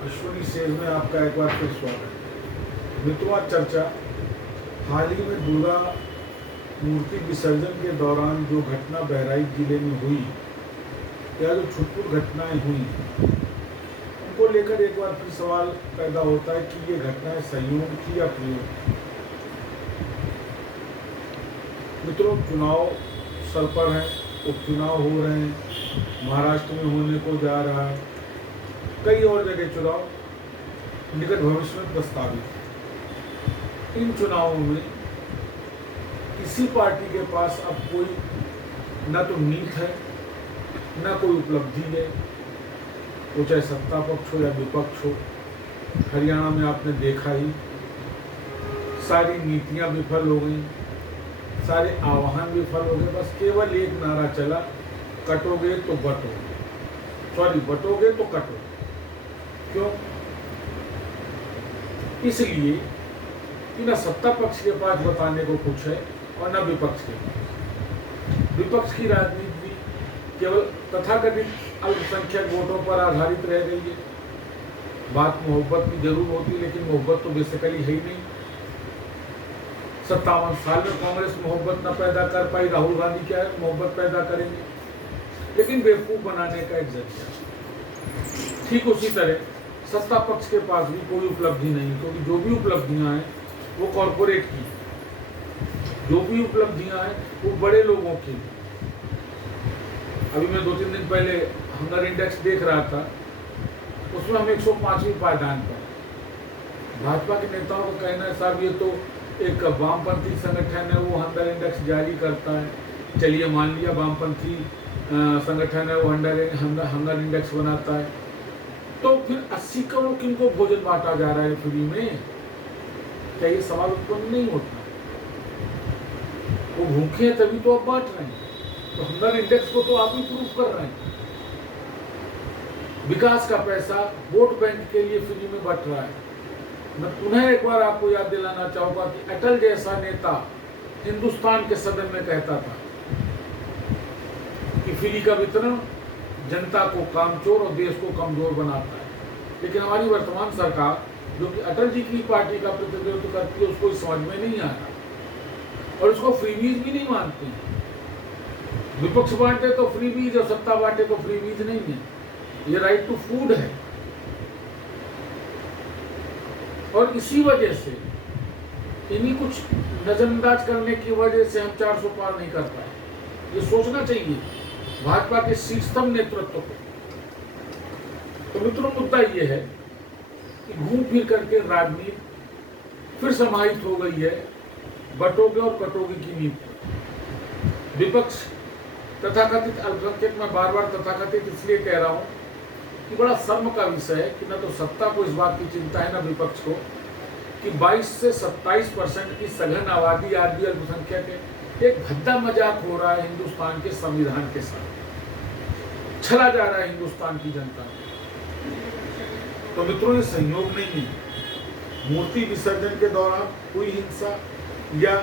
Ashwini says में आपका एक बार फिर स्वागत है। मित्रों, आज चर्चा हाल ही में दुर्गा मूर्ति विसर्जन के दौरान जो घटना बहराइच जिले में हुई या जो छुटपुट घटनाएं हुई उनको लेकर एक बार फिर सवाल पैदा होता है कि ये घटनाएं संयोग थी या प्रयोग। मित्रों, चुनाव सर पर है, उपचुनाव हो रहे हैं, महाराष्ट्र में होने को जा रहा है, कई और जगह चुनाव निकट भविष्य में प्रस्तावित है। इन चुनावों में किसी पार्टी के पास अब कोई न तो नीति है न कोई उपलब्धि है, वो चाहे सत्ता पक्ष हो या विपक्ष हो। हरियाणा में आपने देखा ही, सारी नीतियां विफल हो गई, सारे आह्वान विफल हो गए। बस केवल एक नारा चला, कटोगे तो बटोगे, बटोगे तो कटोगे। क्यों? इसलिए कि न सत्ता पक्ष के पास बताने को कुछ है और न विपक्ष के पास। विपक्ष की राजनीति भी केवल तथाकथित अल्पसंख्यक वोटों पर आधारित रह गई है। बात मोहब्बत की जरूर होती, लेकिन मोहब्बत तो बेसिकली है ही नहीं। 57 साल में कांग्रेस मोहब्बत न पैदा कर पाई, राहुल गांधी क्या है मोहब्बत पैदा करेंगे, लेकिन बेवकूफ बनाने का एक जरिया। ठीक उसी तरह सत्ता पक्ष के पास भी कोई उपलब्धि नहीं, क्योंकि जो भी उपलब्धियां हैं वो कॉरपोरेट की, जो भी उपलब्धियां हैं वो बड़े लोगों की। अभी मैं 2-3 दिन पहले हंगर इंडेक्स देख रहा था, उसमें हम 105वीं पायदान पर। भाजपा के नेताओं का कहना है साहब ये तो एक वामपंथी संगठन है, वो हंगर इंडेक्स जारी करता है। चलिए मान लिया वामपंथी संगठन है, वो हंगर इंडेक्स बनाता है, तो फिर 80 करोड़ किनको भोजन बांटा जा रहा है फ्री में? क्या ये सवाल उत्पन्न नहीं होता? वो भूखे हैं तभी तो आप बांट रहे हैं, तो हंगर इंडेक्स को तो आप ही प्रूफ कर रहे हैं। विकास का पैसा वोट बैंक के लिए फ्री में बट रहा है। मैं पुनः एक बार आपको याद दिलाना चाहूंगा कि अटल जैसा नेता हिंदुस्तान के सदन में कहता था कि फ्री का वितरण जनता को कामचोर और देश को कमजोर बनाता है। लेकिन हमारी वर्तमान सरकार, जो कि अटल जी की पार्टी का प्रतिनिधित्व करती है, उसको समझ में नहीं आ रहा और उसको फ्रीबीज भी नहीं मानती। विपक्ष बांटे तो फ्रीबीज और सत्ता बांटे तो फ्रीबीज नहीं है। ये राइट टू फूड है, और इसी वजह से इन्हीं कुछ नजरअंदाज करने की वजह से हम 400 पार नहीं कर पाए। ये सोचना चाहिए भाजपा के शीर्षतम नेतृत्व को। तो मित्रों, मुद्दा ये है कि घूम फिर करके राजनीति फिर समाहित हो गई है बटोगे और कटोगे की नींव पर। विपक्ष तथाकथित अल्पसंख्यक, मैं बार बार तथाकथित इसलिए कह रहा हूं कि बड़ा शर्म का विषय है कि न तो सत्ता को इस बात की चिंता है, न विपक्ष को, कि 22 से 27% की सघन आबादी आज भी अल्पसंख्यक है। एक भद्दा मजाक हो रहा है हिंदुस्तान के संविधान के साथ, छला जा रहा है हिंदुस्तान की जनता। तो मित्रों, ये संयोग नहीं है। मूर्ति विसर्जन के दौरान हुई हिंसा या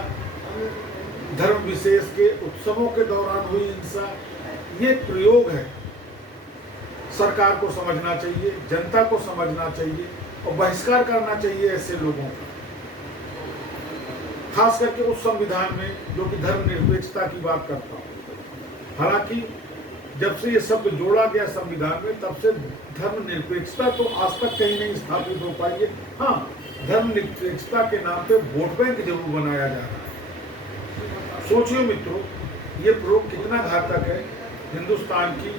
धर्म विशेष के उत्सवों के दौरान हुई हिंसा, ये प्रयोग है। सरकार को समझना चाहिए, जनता को समझना चाहिए और बहिष्कार करना चाहिए ऐसे लोगों का, खास करके उस संविधान में जो कि धर्मनिरपेक्षता की बात करता हूं। हालांकि जब से ये शब्द जोड़ा गया संविधान में, तब से धर्मनिरपेक्षता तो आज तक कहीं नहीं स्थापित हो पाई है। हाँ, धर्मनिरपेक्षता के नाम पे वोट बैंक जरूर बनाया जा रहा है। सोचिए मित्रों, ये प्रयोग कितना घातक है हिंदुस्तान की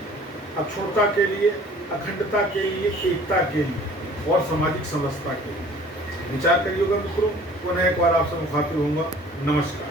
अक्षुणता के लिए, अखंडता के लिए, एकता के लिए और सामाजिक समरसता के लिए। विचार करिएगा मित्रों। पुनः एक बार आपसे मुखातिब होऊंगा। नमस्कार।